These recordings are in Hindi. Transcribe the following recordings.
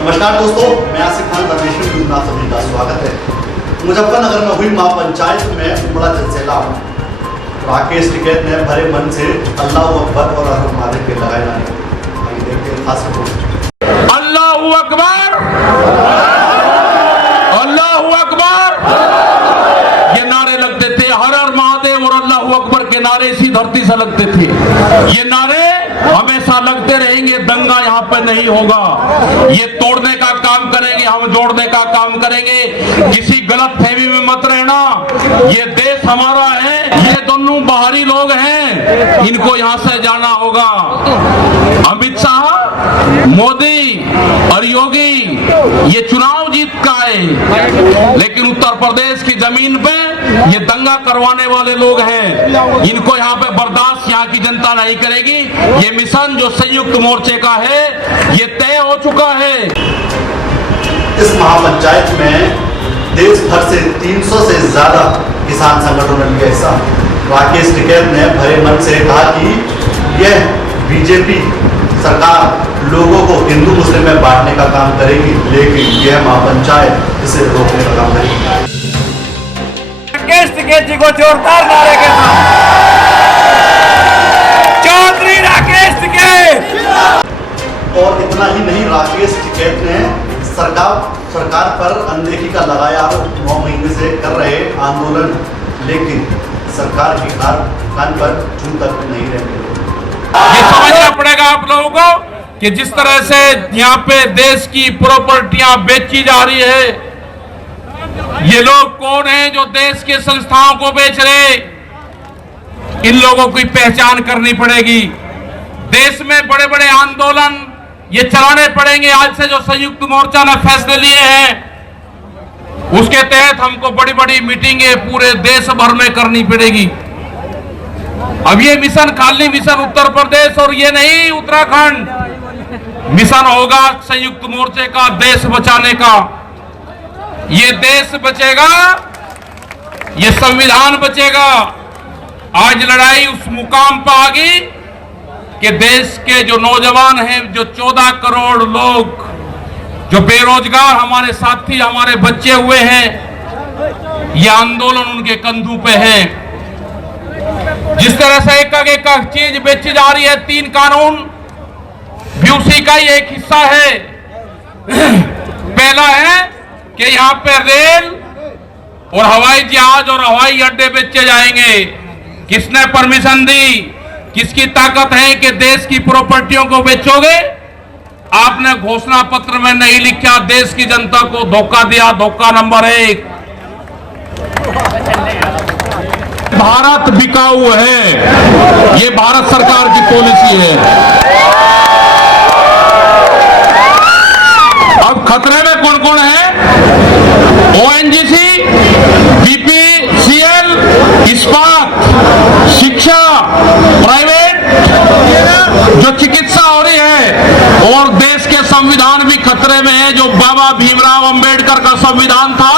नमस्कार दोस्तों, मैं आसिफ खान दरवेश में आप सभी का स्वागत है। मुजफ्फरनगर में हुई महापंचायत में बड़ा जनसैलाब। राकेश टिकैत ने भरे मन से अल्लाह अकबर और हर महादेव के लगाए जाने। आइए देखते हैं खास रिपोर्ट। अल्लाह अकबर, अल्लाह अकबर, ये नारे लगते थे। हर हर महादेव और अल्लाह अकबर के नारे इसी धरती से लगते थे। ये नारे हमेशा लगते रहेंगे। दंगा यहाँ पे नहीं होगा। ये तोड़ने का काम करेंगे, हम जोड़ने का काम करेंगे। किसी गलत फहमी में मत रहना। ये देश हमारा है, ये दोनों बाहरी लोग हैं, इनको यहाँ से जाना होगा। अमित शाह, मोदी और योगी ये चुनाव जीत का है, लेकिन उत्तर प्रदेश की जमीन पे ये दंगा करवाने वाले लोग हैं। इनको यहाँ पे बर्दाश्त यहाँ की जनता नहीं करेगी। ये मिशन जो संयुक्त मोर्चे का है, ये तय हो चुका है। इस महापंचायत में देश भर से 300 से ज्यादा किसान संगठनों ने हिस्सा। राकेश टिकैत ने भरे मन से कहा कि यह बीजेपी सरकार लोगों को हिंदू मुस्लिम में बांटने का काम करेगी, लेकिन यह महापंचायत इसे रोकने का काम करेगी। राकेश टिकैत जी को जोरदार नारे के साथ चौधरी राकेश टिकैत। और इतना ही नहीं, राकेश टिकैत ने सरकार पर अनदेखी का लगाया आरोप। 9 महीने से कर रहे आंदोलन, लेकिन सरकार की कान पर जूं तक नहीं रहने। ये समझना पड़ेगा आप लोगों को कि जिस तरह से यहाँ पे देश की प्रॉपर्टियां बेची जा रही है, ये लोग कौन हैं जो देश के संस्थाओं को बेच रहे, इन लोगों की पहचान करनी पड़ेगी। देश में बड़े बड़े आंदोलन ये चलाने पड़ेंगे। आज से जो संयुक्त मोर्चा ने फैसले लिए हैं, उसके तहत हमको बड़ी बड़ी मीटिंगें पूरे देश भर में करनी पड़ेगी। अब ये मिशन खाली मिशन उत्तर प्रदेश और ये नहीं उत्तराखंड, मिशन होगा संयुक्त मोर्चे का देश बचाने का। ये देश बचेगा, ये संविधान बचेगा। आज लड़ाई उस मुकाम पर आ गई कि देश के जो नौजवान हैं, जो 14 करोड़ लोग जो बेरोजगार हमारे साथी, हमारे बच्चे हुए हैं, ये आंदोलन उनके कंधों पे है। जिस तरह से एक चीज बेची जा रही है, 3 कानून भी उसी का ही एक हिस्सा है। पहला है कि यहाँ पे रेल और हवाई जहाज और हवाई अड्डे बेचे जाएंगे। किसने परमिशन दी? किसकी ताकत है कि देश की प्रॉपर्टियों को बेचोगे? आपने घोषणा पत्र में नहीं लिखा, देश की जनता को धोखा दिया। धोखा नंबर 1। भारत बिकाऊ है, ये भारत सरकार की पॉलिसी है। अब खतरे में कौन कौन है? ओएनजीसी, बीपीसीएल, इस्पात, शिक्षा, प्राइवेट जो चिकित्सा हो रही है, और देश के संविधान भी खतरे में है। जो बाबा भीमराव अंबेडकर का संविधान था,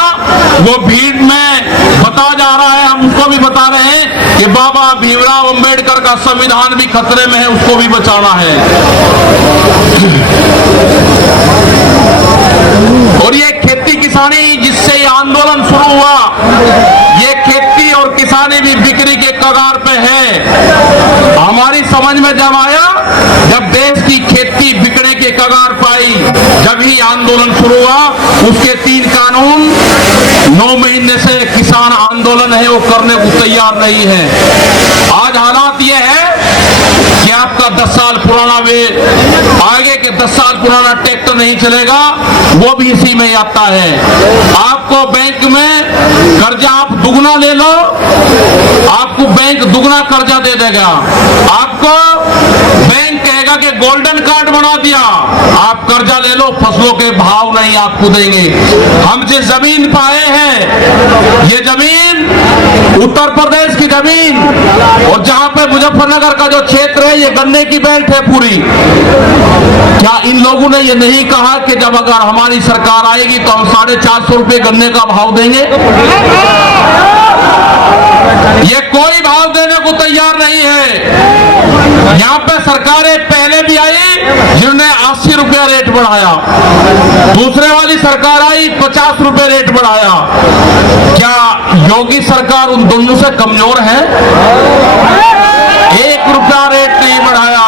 वो भीड़ में बता जा रहा है, हम उसको भी बता रहे हैं कि बाबा भीमराव अंबेडकर का संविधान भी खतरे में है, उसको भी बचाना है। और ये खेती किसानी जिससे ये आंदोलन शुरू हुआ, ये खेती और किसानी भी बिक्री के कगार पे है। हमारी समझ में जब आया, जब देश की खेती बिकने के कगार पाई, जब ही आंदोलन शुरू हुआ। उसके 3 कानून 9 महीने से किसान आंदोलन है, वो करने को तैयार नहीं है। आज हालात ये है कि आपका 10 साल पुराना आगे के 10 साल पुराना ट्रैक्टर नहीं चलेगा, वो भी इसी में आता है। आपको बैंक में कर्जा आप दुगना ले लो, आपको बैंक दुगना कर्जा दे देगा। आपको बैंक कहेगा कि गोल्डन कार्ड बना दिया, आप कर्जा ले लो, फसलों के भाव नहीं आपको देंगे। हम जिस जमीन पर आए हैं, ये जमीन उत्तर प्रदेश की जमीन, और जहां पे मुजफ्फरनगर का जो क्षेत्र है, ये गन्ने की बेल्ट है पूरी। क्या इन लोगों ने ये नहीं कहा कि जब अगर हमारी सरकार आएगी तो हम 450 रुपए गन्ने का भाव देंगे? ये कोई भाव देने को तैयार नहीं है। यहाँ पे सरकारें पहले भी आई जिन्होंने 80 रुपया रेट बढ़ाया, दूसरे वाली सरकार आई 50 रुपये रेट बढ़ाया। क्या योगी सरकार उन दोनों से कमजोर है? 1 रुपया रेट नहीं बढ़ाया।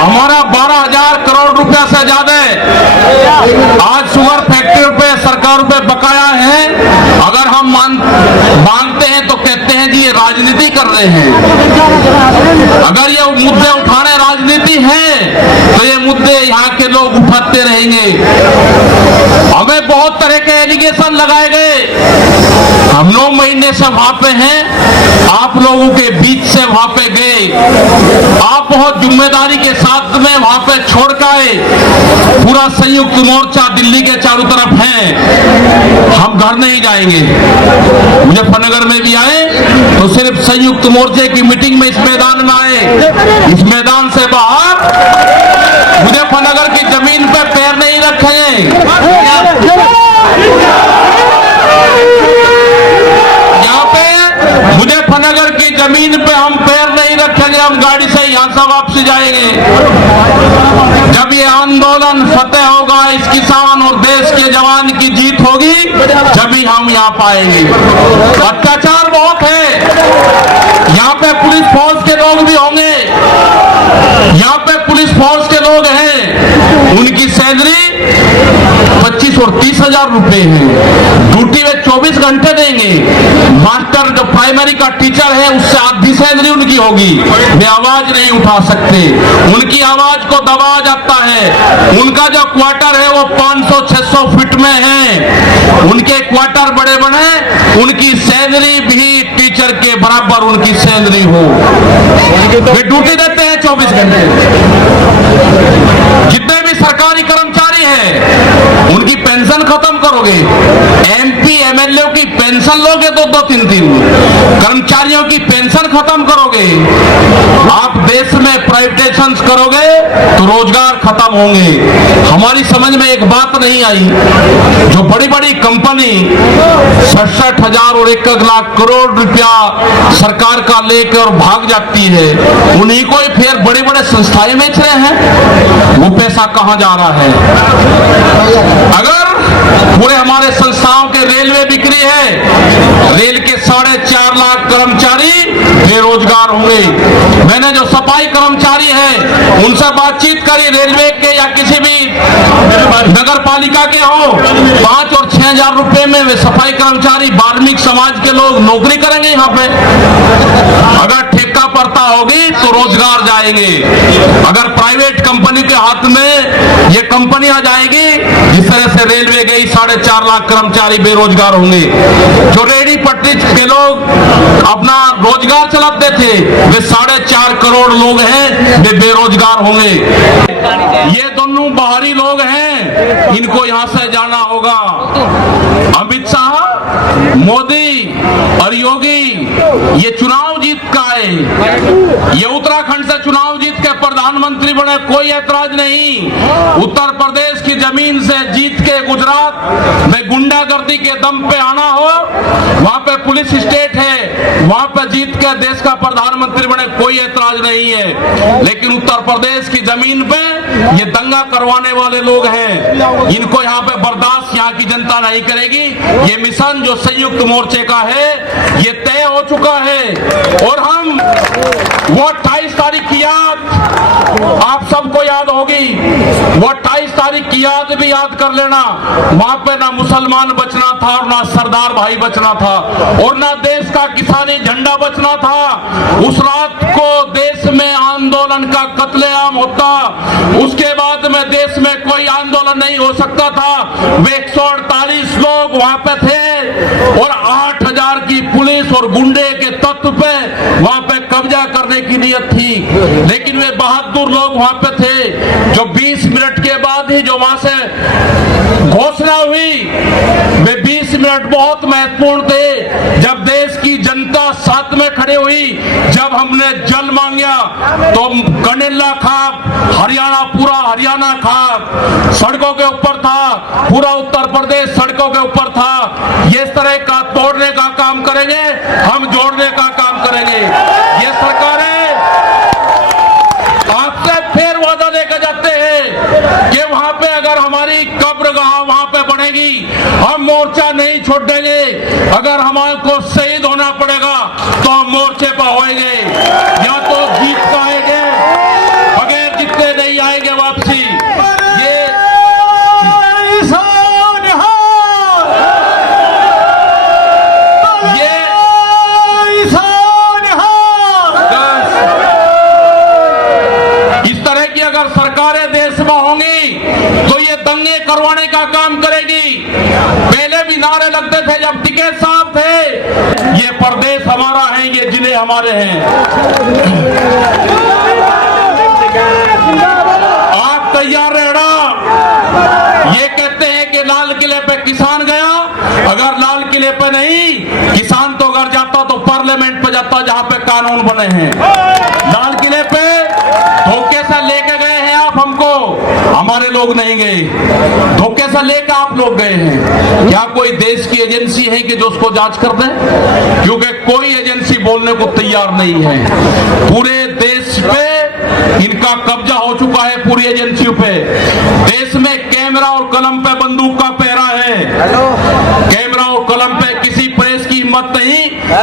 हमारा 12,000 करोड़ रुपया से ज्यादा आज शुगर फैक्ट्री पे सरकार पे बकाया है। अगर हम मांगते हैं तो कहते हैं जी ये राजनीति कर रहे हैं। अगर ये मुद्दे उठाने राजनीति है तो ये मुद्दे यहाँ के लोग उठाते रहेंगे। हमें बहुत तरह के एलिगेशन लगाए गए। हम 9 महीने से वहां पे हैं, आप लोगों के बीच से वहां पे गए, आप बहुत जिम्मेदारी के साथ में वहां पे छोड़ के आए। पूरा संयुक्त मोर्चा दिल्ली के चारों तरफ है, हम घर नहीं जाएंगे। मुजफ्फरनगर में भी आए तो सिर्फ संयुक्त मोर्चे की मीटिंग में इस मैदान में आए। इस मैदान से बाहर मुजफ्फरनगर की जमीन पे पैर नहीं रखेंगे। यहाँ पे मुजफ्फरनगर की जमीन पे हम पैर नहीं रखेंगे। हम गाड़ी से यहां से वापसी जाएंगे। जब ये आंदोलन फतेह होगा, इस किसान और देश के जवान की जीत होगी, जब हम यहाँ पाएंगे। अत्याचार बहुत है। यहाँ पे पुलिस फोर्स के लोग भी होंगे, यहाँ पे पुलिस फोर्स के लोग हैं, उनकी सैलरी 25 और 30 हजार रुपए है। ड्यूटी में 24 घंटे देंगे। मास्टर जो प्राइमरी का टीचर है उससे आधी सैलरी उनकी होगी। वे आवाज नहीं उठा सकते, उनकी आवाज को दबाया जाता है। उनका जो क्वार्टर है वो 500-600 फीट में है। उनके क्वार्टर बड़े बड़े, उनकी सैलरी भी टीचर के बराबर उनकी सैलरी हो। वे ड्यूटी देते हैं 24 घंटे। जितने भी सरकारी कर्मचारी हैं उनकी पेंशन खत्म करोगे। एमपी एमएलए की पेंशन लोगे तो 2-3 कर्मचारियों की पेंशन खत्म करोगे। आप देश में प्राइवेटाइजेशन करोगे तो रोजगार खत्म होंगे। हमारी समझ में एक बात नहीं आई, जो बड़ी बड़ी कंपनी 67,000 और 1 लाख करोड़ रुपया सरकार का लेकर भाग जाती है, उन्हीं को ही फिर बड़े बड़े संस्थाएं बेच रहे हैं। वो पैसा कहां जा रहा है? अगर पूरे हमारे संस्थाओं के रेलवे बिक्री है, रेल के 4.5 लाख कर्मचारी बेरोजगार होंगे। मैंने जो सफाई कर्मचारी हैं उनसे बातचीत करी, रेलवे के या किसी भी नगर पालिका के हो, 5 और 6 हजार रुपए में वे सफाई कर्मचारी वाल्मीकि समाज के लोग नौकरी करेंगे। यहाँ पे अगर ठेका पड़ता होगी तो रोजगार जाएंगे। अगर प्राइवेट कंपनी के हाथ में ये कंपनी आ जाएगी, जिस तरह से रेलवे गई, 4.5 लाख कर्मचारी बेरोजगार होंगे। जो रेडी पटरी के लोग अपना रोजगार चलाते थे, वे 4.5 करोड़ लोग हैं, वे बेरोजगार होंगे। ये दोनों बाहरी लोग हैं, इनको यहां से जाना होगा। अमित शाह, मोदी और योगी ये चुनाव जीत का है, ये उत्तराखंड से चुनाव जीत के प्रधानमंत्री बने, कोई ऐतराज नहीं। उत्तर प्रदेश की जमीन से जीत के गुजरात में गुंडागर्दी के दम पे आना हो, वहां पे पुलिस स्टेट है, वहां पे जीत के देश का प्रधानमंत्री बने, कोई ऐतराज नहीं है। लेकिन उत्तर प्रदेश की जमीन पे ये दंगा करवाने वाले लोग हैं, इनको यहाँ पे बर्दाश्त यहाँ की जनता नहीं करेगी। ये मिशन जो संयुक्त मोर्चे का है ये तय हो चुका है। और हम वो 28 तारीख की याद आप सबको याद होगी, वो 28 तारीख की याद भी याद कर लेना। वहां पे ना मुसलमान बचना था और ना सरदार भाई बचना था और ना देश का किसानी झंडा बचना था। उस रात को देश में आंदोलन का कत्लेआम होता, उसके बाद में देश में कोई आंदोलन नहीं हो सकता था। वे 148 लोग वहां पे थे और 8,000 की पुलिस और गुंडे के तत्व पे वहां पे कब्जा करने की नियत थी। लेकिन वे बहादुर लोग वहां पे थे जो 20 मिनट के बाद ही जो वहां से घोषणा हुई, वे 20 मिनट बहुत महत्वपूर्ण थे। जब देश की जनता साथ में खड़े हुई, जब हमने जल मांगा तो कनेला खाप, हरियाणा पूरा हरियाणा खाप सड़कों के ऊपर था, पूरा उत्तर प्रदेश सड़कों के ऊपर था। ये इस तरह का तोड़ने का काम करे करेंगे, हम जोड़ने का काम करेंगे। ये सरकारें आपसे फिर वादा देकर जाते हैं कि वहां पे अगर हमारी कब्रगाह वहां पे बनेगी, हम मोर्चा नहीं छोड़ देंगे। अगर हमारे को शहीद होना पड़ेगा तो हम मोर्चे पर होएंगे, या तो जीत पाएंगे, बगैर जितने नहीं आएंगे वापसी। ये इस तरह की अगर सरकारें देश में होंगी तो ये दंगे करवाने का काम करेगी। पहले भी नारे लगते थे जब टिकैत साहब थे, ये प्रदेश हमारा है, ये जिले हमारे हैं। आप तैयार रहना। ये कहते हैं कि लाल किले पे किसान गया, अगर लाल किले पे नहीं, किसान तो अगर जाता तो पार्लियामेंट पे जाता जहां पे कानून बने हैं। लाल किले पे धोखे से लेके गए हैं आप हमको, हमारे लोग नहीं गए, धोखे से लेकर आप लोग गए हैं। क्या कोई देश की एजेंसी है कि जो उसको जांच कर दे? क्योंकि कोई एजेंसी बोलने को तैयार नहीं है। पूरे देश पे इनका कब्जा हो चुका है, पूरी एजेंसियों पे। देश में कैमरा और कलम पे बंदूक का पहरा है। कैमरा और कलम पे किसी प्रेस की हिम्मत नहीं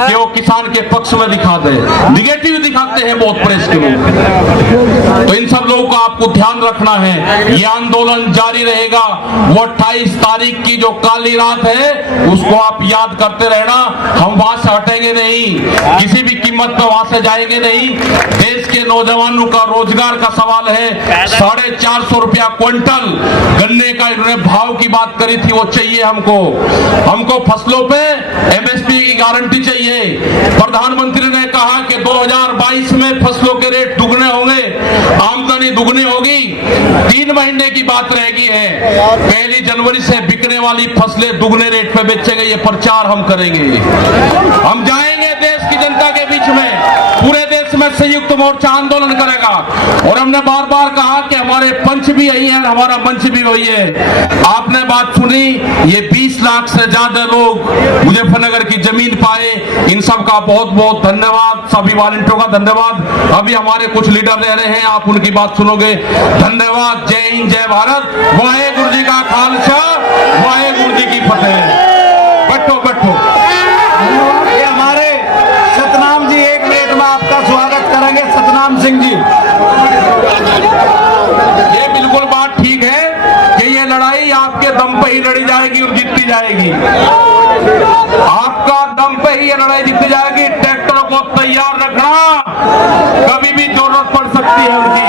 कि वो किसान के पक्ष में दिखा दे, निगेटिव दिखाते हैं बहुत प्रेस के लोग। तो इन सब लोगों का आपको ध्यान रखना है। ये आंदोलन जारी रहेगा। वो 28 तारीख की जो काली रात है उसको आप याद करते रहना। हम वहां से हटेंगे नहीं, किसी भी कीमत पर वहां से जाएंगे नहीं। देश के नौजवानों का रोजगार का सवाल है। 450 रुपया क्विंटल गन्ने का इन्होंने भाव की बात करी थी, वो चाहिए हमको फसलों पे एमएसपी की गारंटी चाहिए। प्रधानमंत्री ने कहा कि 2022 में फसलों के रेट दुगने होंगे, आमदनी दुगनी होगी। 3 महीने की बात रह गई है, 1 जनवरी से बिकने वाली फसलें दुगने रेट पे बेचेंगे। ये प्रचार हम करेंगे, हम जाएंगे देश की जनता के बीच में, पूरे देश में संयुक्त मोर्चा आंदोलन करेगा। और हमने बार बार कहा कि हमारे पंच भी यही है, हमारा मंच भी वही है। आपने बात सुनी, ये 20 लाख से ज्यादा लोग मुजफ्फरनगर की जमीन पाए। इन सब का बहुत बहुत धन्यवाद, सभी वॉलंटियरों का धन्यवाद। अभी हमारे कुछ लीडर रह रहे हैं, आप उनकी बात सुनोगे। धन्यवाद। जय हिंद, जय भारत। वाहेगुरु जी का खालसा, वाहेगुरु जी की फतेह। बैठो बैठो। ये हमारे सतनाम जी 1 मिनट में आपका स्वागत करेंगे। सतनाम सिंह जी। ये बिल्कुल बात ठीक है कि ये लड़ाई आपके दम पे ही लड़ी जाएगी और जीती जाएगी। आपका दम पे ही ये लड़ाई जीती जाएगी। ट्रैक्टर को तैयार रखना, कभी भी जरूरत पड़ सकती है उनकी।